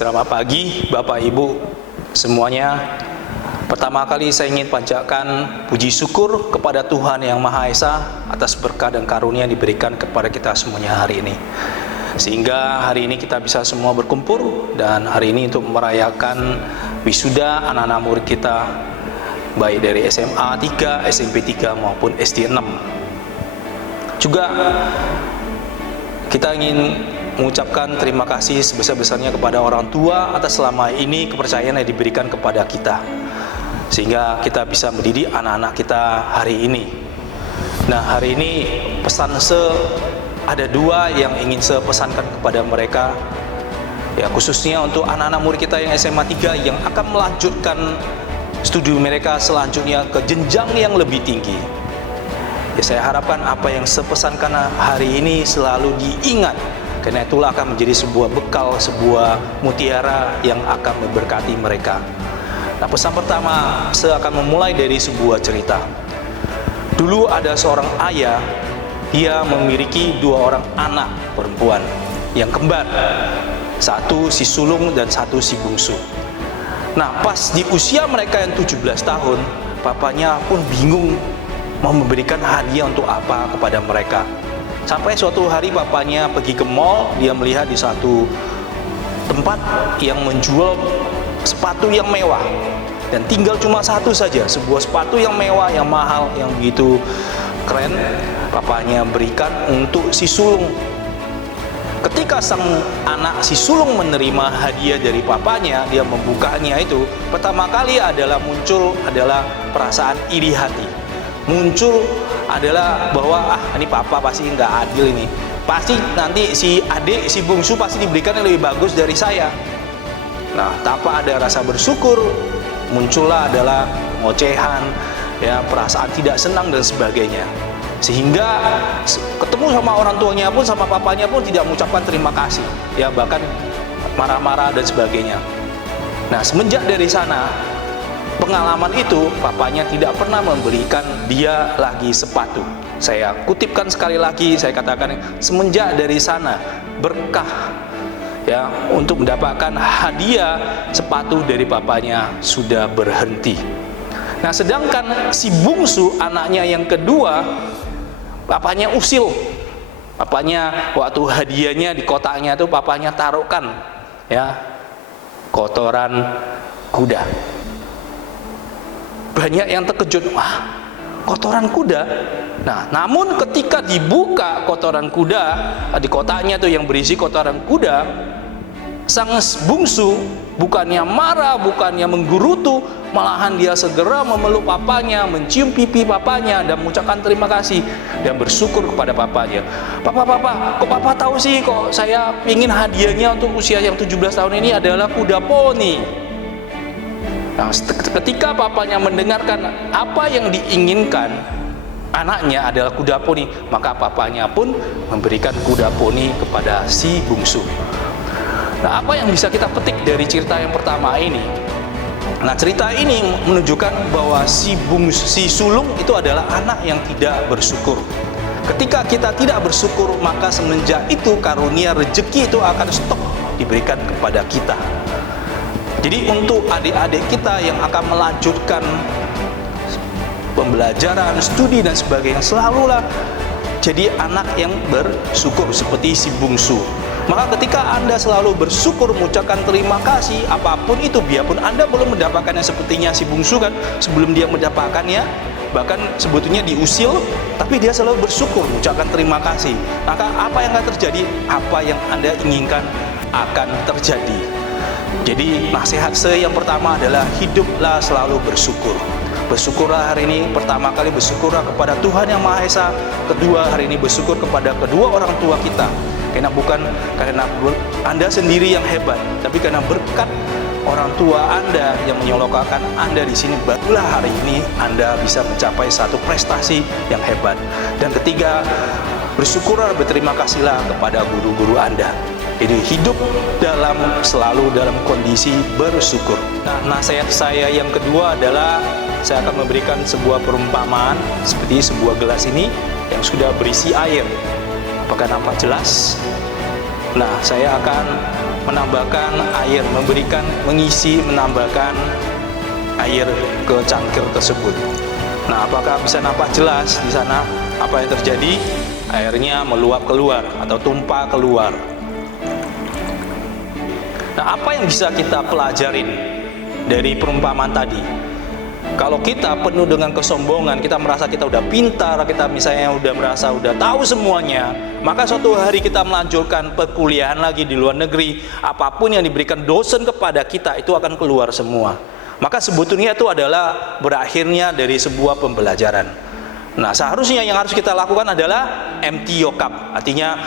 Selamat pagi Bapak Ibu semuanya. Pertama kali saya ingin panjatkan puji syukur kepada Tuhan Yang Maha Esa atas berkat dan karunia yang diberikan kepada kita semuanya hari ini. Sehingga hari ini kita bisa semua berkumpul dan hari ini untuk merayakan wisuda anak-anak murid kita baik dari SMA 3, SMP 3 maupun SD 6. Juga kita ingin mengucapkan terima kasih sebesar-besarnya kepada orang tua atas selama ini kepercayaan yang diberikan kepada kita, sehingga kita bisa mendidik anak-anak kita hari ini. Nah, hari ini ada dua yang ingin saya pesankan kepada mereka, ya, khususnya untuk anak-anak murid kita yang SMA 3 yang akan melanjutkan studi mereka selanjutnya ke jenjang yang lebih tinggi. Ya, saya harapkan apa yang saya pesankan hari ini selalu diingat, karena itulah akan menjadi sebuah bekal, sebuah mutiara yang akan memberkati mereka. Nah, pesan pertama saya akan memulai dari sebuah cerita. Dulu ada seorang ayah, dia memiliki dua orang anak perempuan yang kembar, satu si sulung dan satu si bungsu. Nah, pas di usia mereka yang 17 tahun, papanya pun bingung mau memberikan hadiah untuk apa kepada mereka. Sampai suatu hari papanya pergi ke mall, dia melihat di satu tempat yang menjual sepatu yang mewah, dan tinggal cuma satu saja, sebuah sepatu yang mewah, yang mahal, yang begitu keren. Papanya berikan untuk si sulung. Ketika sang anak si sulung menerima hadiah dari papanya, dia membukanya itu, pertama kali muncul adalah perasaan iri hati. Muncul adalah bahwa ini papa pasti nggak adil ini, pasti nanti si adik, si bungsu pasti diberikan yang lebih bagus dari saya. Nah, tanpa ada rasa bersyukur, muncullah adalah ocehan, ya, perasaan tidak senang dan sebagainya, sehingga ketemu sama orang tuanya pun, sama papanya pun tidak mengucapkan terima kasih, ya, bahkan marah-marah dan sebagainya. Nah, semenjak dari sana, pengalaman itu, papanya tidak pernah memberikan dia lagi sepatu. Saya kutipkan sekali lagi, saya katakan, semenjak dari sana berkah, ya, untuk mendapatkan hadiah sepatu dari papanya sudah berhenti. Nah, sedangkan si bungsu, anaknya yang kedua, papanya usil. Papanya waktu hadiahnya di kotaknya itu papanya taruhkan, ya, kotoran kuda. Banyak yang terkejut, kotoran kuda. Nah, namun ketika dibuka kotoran kuda, di kotaknya tuh yang berisi kotoran kuda, sang bungsu bukannya marah, bukannya menggerutu, malahan dia segera memeluk papanya, mencium pipi papanya dan mengucapkan terima kasih dan bersyukur kepada papanya. Papa, kok papa tahu sih kok saya ingin hadiahnya untuk usia yang 17 tahun ini adalah kuda poni. Nah, ketika papanya mendengarkan apa yang diinginkan anaknya adalah kuda poni, maka papanya pun memberikan kuda poni kepada si bungsu. Nah, apa yang bisa kita petik dari cerita yang pertama ini? Nah, cerita ini menunjukkan bahwa si sulung itu adalah anak yang tidak bersyukur. Ketika kita tidak bersyukur, maka semenjak itu karunia rezeki itu akan stop diberikan kepada kita. Jadi untuk adik-adik kita yang akan melanjutkan pembelajaran, studi dan sebagainya, selalulah jadi anak yang bersyukur seperti si bungsu. Maka ketika Anda selalu bersyukur, mengucapkan terima kasih apapun itu, biarpun Anda belum mendapatkannya sepertinya si bungsu kan, sebelum dia mendapatkannya bahkan sebetulnya diusil, tapi dia selalu bersyukur, mengucapkan terima kasih. Maka apa yang akan terjadi? Apa yang Anda inginkan akan terjadi. Jadi nasihat saya yang pertama adalah hiduplah selalu bersyukur. Bersyukurlah hari ini, pertama kali bersyukurlah kepada Tuhan Yang Maha Esa. Kedua, hari ini bersyukur kepada kedua orang tua kita. Karena bukan karena Anda sendiri yang hebat, tapi karena berkat orang tua Anda yang menyolokkan Anda di sini, barulah hari ini Anda bisa mencapai satu prestasi yang hebat. Dan ketiga, bersyukurlah, berterima kasihlah kepada guru-guru Anda. Jadi hidup selalu dalam kondisi bersyukur. Nah, nasihat saya yang kedua adalah saya akan memberikan sebuah perumpamaan seperti sebuah gelas ini yang sudah berisi air. Apakah nampak jelas? Nah, saya akan menambahkan air, menambahkan air ke cangkir tersebut. Nah, apakah bisa nampak jelas di sana apa yang terjadi? Airnya meluap keluar atau tumpah keluar. Nah, apa yang bisa kita pelajarin dari perumpamaan tadi? Kalau kita penuh dengan kesombongan, kita merasa kita udah pintar, kita misalnya udah merasa udah tahu semuanya, maka suatu hari kita melanjutkan perkuliahan lagi di luar negeri, apapun yang diberikan dosen kepada kita itu akan keluar semua. Maka sebetulnya itu adalah berakhirnya dari sebuah pembelajaran. Nah, seharusnya yang harus kita lakukan adalah empty your cup, artinya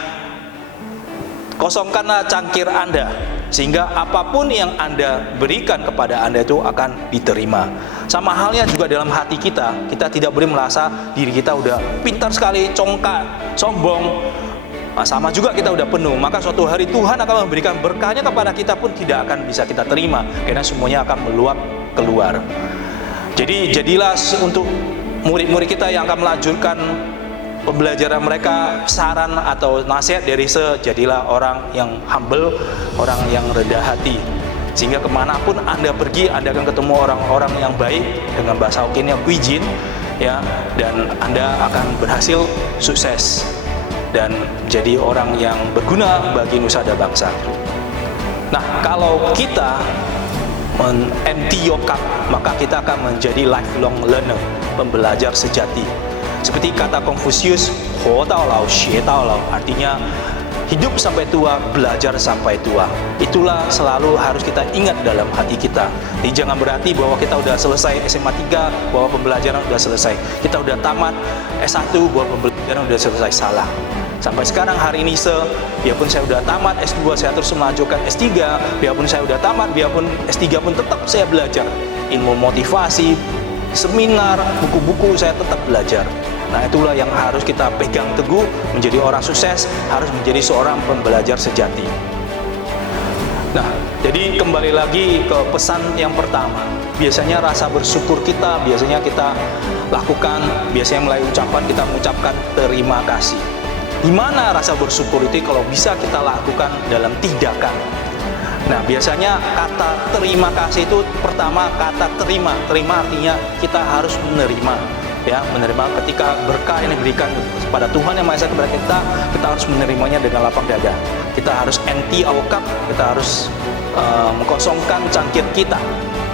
kosongkanlah cangkir Anda, sehingga apapun yang Anda berikan kepada Anda itu akan diterima. Sama halnya juga dalam hati kita, kita tidak boleh merasa diri kita udah pintar sekali, congkak, sombong. Nah, sama juga kita udah penuh, maka suatu hari Tuhan akan memberikan berkahnya kepada kita pun tidak akan bisa kita terima, karena semuanya akan meluap keluar. Jadi jadilah untuk murid-murid kita yang akan melanjutkan pembelajaran mereka, saran atau nasihat dari jadilah orang yang humble, orang yang rendah hati, sehingga kemanapun Anda pergi, Anda akan ketemu orang-orang yang baik, dengan bahasa Hokkien puijin, ya, dan Anda akan berhasil sukses dan jadi orang yang berguna bagi nusa dan bangsa. Nah, kalau kita empty your cup, maka kita akan menjadi lifelong learner, pembelajar sejati. Seperti kata Konfusius, "Ho dao lao, xie dao lao", artinya hidup sampai tua, belajar sampai tua. Itulah selalu harus kita ingat dalam hati kita. Jadi jangan berarti bahwa kita udah selesai SMA 3, bahwa pembelajaran udah selesai. Kita udah tamat S1, bahwa pembelajaran udah selesai. Salah. Sampai sekarang hari ini, biarpun saya udah tamat S2, saya terus melanjutkan S3, biarpun saya udah tamat, biarpun S3 pun tetap saya belajar. Ilmu motivasi, seminar, buku-buku saya tetap belajar. Nah, itulah yang harus kita pegang teguh, menjadi orang sukses, harus menjadi seorang pembelajar sejati. Nah, jadi kembali lagi ke pesan yang pertama. Biasanya rasa bersyukur kita, biasanya kita lakukan, biasanya melalui ucapan kita mengucapkan terima kasih. Di mana rasa bersyukur itu kalau bisa kita lakukan dalam tindakan. Nah, biasanya kata terima kasih itu pertama kata terima. Terima artinya kita harus menerima, ya, menerima ketika berkah yang diberikan kepada Tuhan yang Maha Esa kepada kita harus menerimanya dengan lapang dada. Kita harus empty our cup, kita harus mengkosongkan cangkir kita.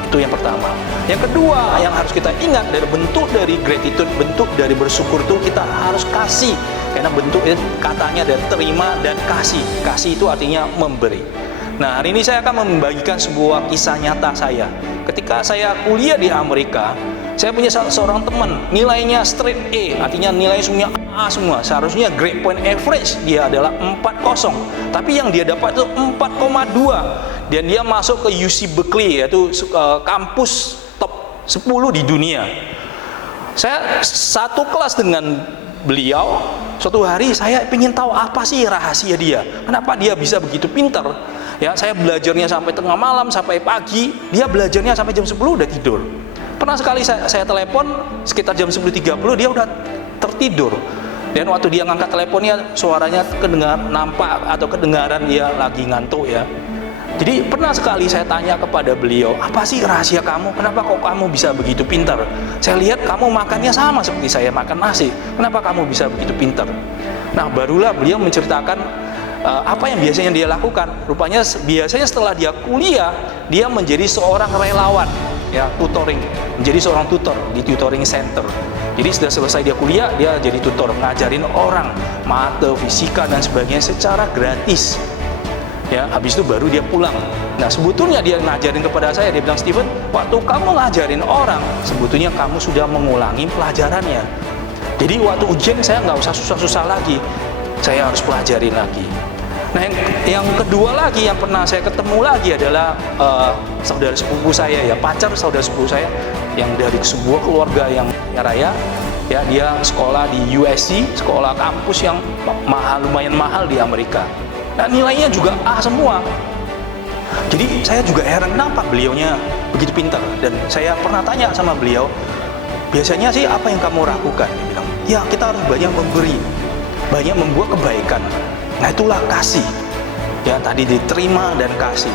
Itu yang pertama. Yang kedua yang harus kita ingat dari bentuk dari gratitude, bentuk dari bersyukur itu kita harus kasih. Karena bentuk itu katanya ada terima dan kasih. Kasih itu artinya memberi. Nah, hari ini saya akan membagikan sebuah kisah nyata saya. Ketika saya kuliah di Amerika, saya punya seorang teman, nilainya straight A, artinya nilainya semuanya A semua. Seharusnya grade point average dia adalah 4,0. Tapi yang dia dapat itu 4,2. Dan dia masuk ke UC Berkeley, yaitu kampus top 10 di dunia. Saya satu kelas dengan beliau. Suatu hari saya ingin tahu apa sih rahasia dia, kenapa dia bisa begitu pintar. Ya, saya belajarnya sampai tengah malam, sampai pagi, dia belajarnya sampai jam 10 udah tidur. Pernah sekali saya telepon sekitar jam 10.30 dia udah tertidur. Dan waktu dia ngangkat teleponnya, suaranya kedengaran dia lagi ngantuk, ya. Jadi pernah sekali saya tanya kepada beliau, apa sih rahasia kamu? Kenapa kok kamu bisa begitu pintar? Saya lihat kamu makannya sama seperti saya makan nasi. Kenapa kamu bisa begitu pintar? Nah, barulah beliau menceritakan apa yang biasanya dia lakukan. Rupanya biasanya setelah dia kuliah, dia menjadi seorang relawan, ya, tutoring, menjadi seorang tutor di tutoring center. Jadi sudah selesai dia kuliah, dia jadi tutor, ngajarin orang mata, fisika dan sebagainya secara gratis. Ya, habis itu baru dia pulang. Nah, sebetulnya dia ngajarin kepada saya, dia bilang, "Steven, waktu kamu ngajarin orang, sebetulnya kamu sudah mengulangi pelajarannya. Jadi waktu ujian saya nggak usah susah-susah lagi, saya harus pelajarin lagi." Nah, yang kedua lagi yang pernah saya ketemu lagi adalah saudara sepupu saya, ya, pacar saudara sepupu saya yang dari sebuah keluarga yang raya. Ya, dia sekolah di USC, sekolah kampus yang lumayan mahal di Amerika. Nah, nilainya juga A semua. Jadi saya juga heran kenapa beliaunya begitu pintar. Dan saya pernah tanya sama beliau, biasanya sih apa yang kamu lakukan? Dia bilang, ya, kita harus banyak memberi, banyak membuat kebaikan. Nah, itulah kasih. ya tadi diterima dan kasih.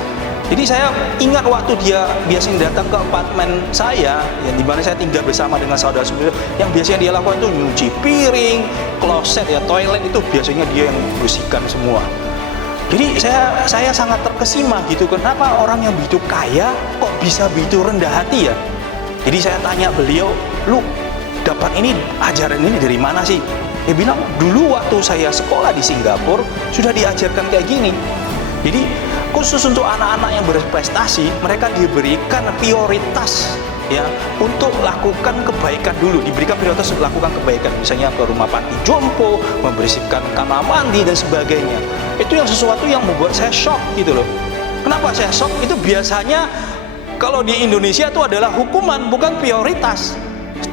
Jadi saya ingat waktu dia biasanya datang ke apartemen saya, yang dimana saya tinggal bersama dengan saudara-saudara, yang biasanya dia lakukan itu nyuci piring, kloset ya, toilet itu biasanya dia yang bersihkan semua. Jadi saya sangat terkesima gitu, kenapa orang yang begitu kaya kok bisa begitu rendah hati ya. Jadi saya tanya beliau, lu dapat ini, ajaran ini dari mana sih? Dia bilang, dulu waktu saya sekolah di Singapura sudah diajarkan kayak gini. Jadi khusus untuk anak-anak yang berprestasi, mereka diberikan prioritas ya untuk lakukan kebaikan dulu, diberikan prioritas untuk lakukan kebaikan, misalnya ke rumah panti jompo, membersihkan kamar mandi dan sebagainya. Itu yang sesuatu yang membuat saya shock gitu loh. Kenapa saya shock? Itu biasanya kalau di Indonesia itu adalah hukuman, bukan prioritas.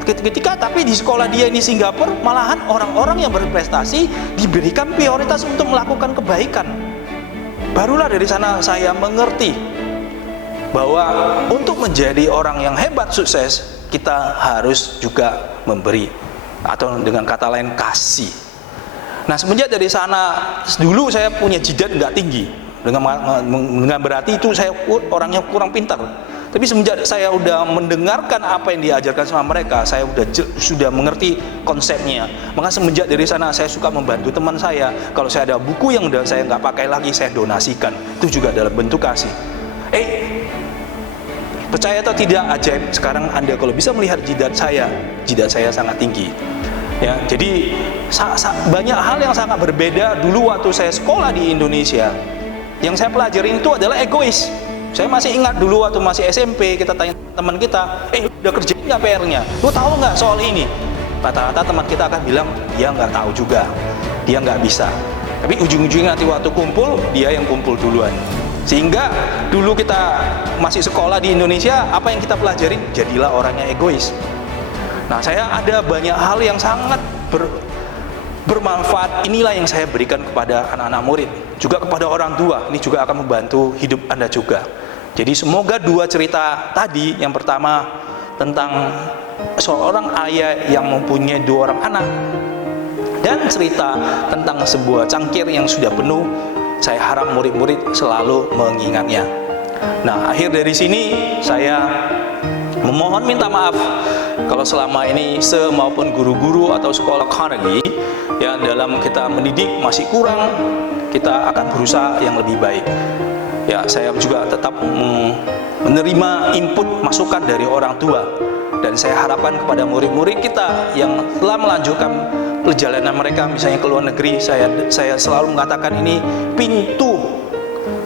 Ketika tapi di sekolah dia ini Singapura, malahan orang-orang yang berprestasi diberikan prioritas untuk melakukan kebaikan. Barulah dari sana saya mengerti bahwa untuk menjadi orang yang hebat sukses, kita harus juga memberi, atau dengan kata lain kasih. Nah, semenjak dari sana, dulu saya punya jidat nggak tinggi, dengan berarti itu saya orangnya kurang pintar. Tapi semenjak saya udah mendengarkan apa yang diajarkan sama mereka, saya sudah mengerti konsepnya. Maka semenjak dari sana saya suka membantu teman saya. Kalau saya ada buku yang udah saya nggak pakai lagi, saya donasikan. Itu juga dalam bentuk kasih. Percaya atau tidak, ajaib, sekarang Anda kalau bisa melihat jidat saya sangat tinggi. Ya, jadi banyak hal yang sangat berbeda. Dulu waktu saya sekolah di Indonesia, yang saya pelajari itu adalah egois. Saya masih ingat dulu waktu masih SMP, kita tanya teman kita, udah kerjain nggak PR-nya? Lu tahu nggak soal ini? Rata-rata teman kita akan bilang, dia nggak tahu juga, dia nggak bisa. Tapi ujung-ujungnya nanti waktu kumpul, dia yang kumpul duluan. Sehingga dulu kita masih sekolah di Indonesia, apa yang kita pelajari? Jadilah orang yang egois. Nah, saya ada banyak hal yang sangat bermanfaat, inilah yang saya berikan kepada anak-anak murid, juga kepada orang tua. Ini juga akan membantu hidup Anda juga. Jadi semoga dua cerita tadi, yang pertama tentang seorang ayah yang mempunyai 2 orang anak, dan cerita tentang sebuah cangkir yang sudah penuh, saya harap murid-murid selalu mengingatnya. Nah, akhir dari sini saya memohon minta maaf kalau selama ini maupun guru-guru atau sekolah Carnegie ya dalam kita mendidik masih kurang, kita akan berusaha yang lebih baik. Ya, saya juga tetap menerima input masukan dari orang tua, dan saya harapkan kepada murid-murid kita yang telah melanjutkan perjalanan mereka misalnya ke luar negeri, saya selalu mengatakan ini pintu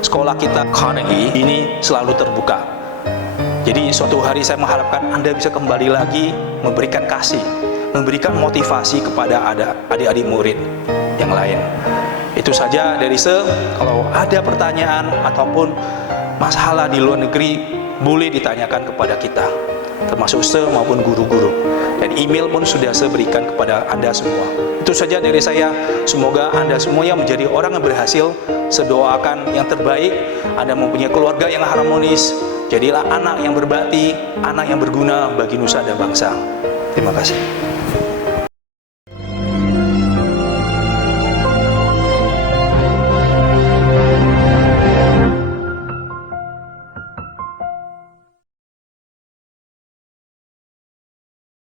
sekolah kita Carnegie ini selalu terbuka. Jadi suatu hari saya mengharapkan Anda bisa kembali lagi memberikan kasih, memberikan motivasi kepada adik-adik murid yang lain. Itu saja dari kalau ada pertanyaan ataupun masalah di luar negeri, boleh ditanyakan kepada kita, termasuk maupun guru-guru. Dan email pun sudah saya berikan kepada Anda semua. Itu saja dari saya. Semoga Anda semuanya menjadi orang yang berhasil. Sedoakan yang terbaik. Anda mempunyai keluarga yang harmonis. Jadilah anak yang berbakti, anak yang berguna bagi nusa dan bangsa. Terima kasih.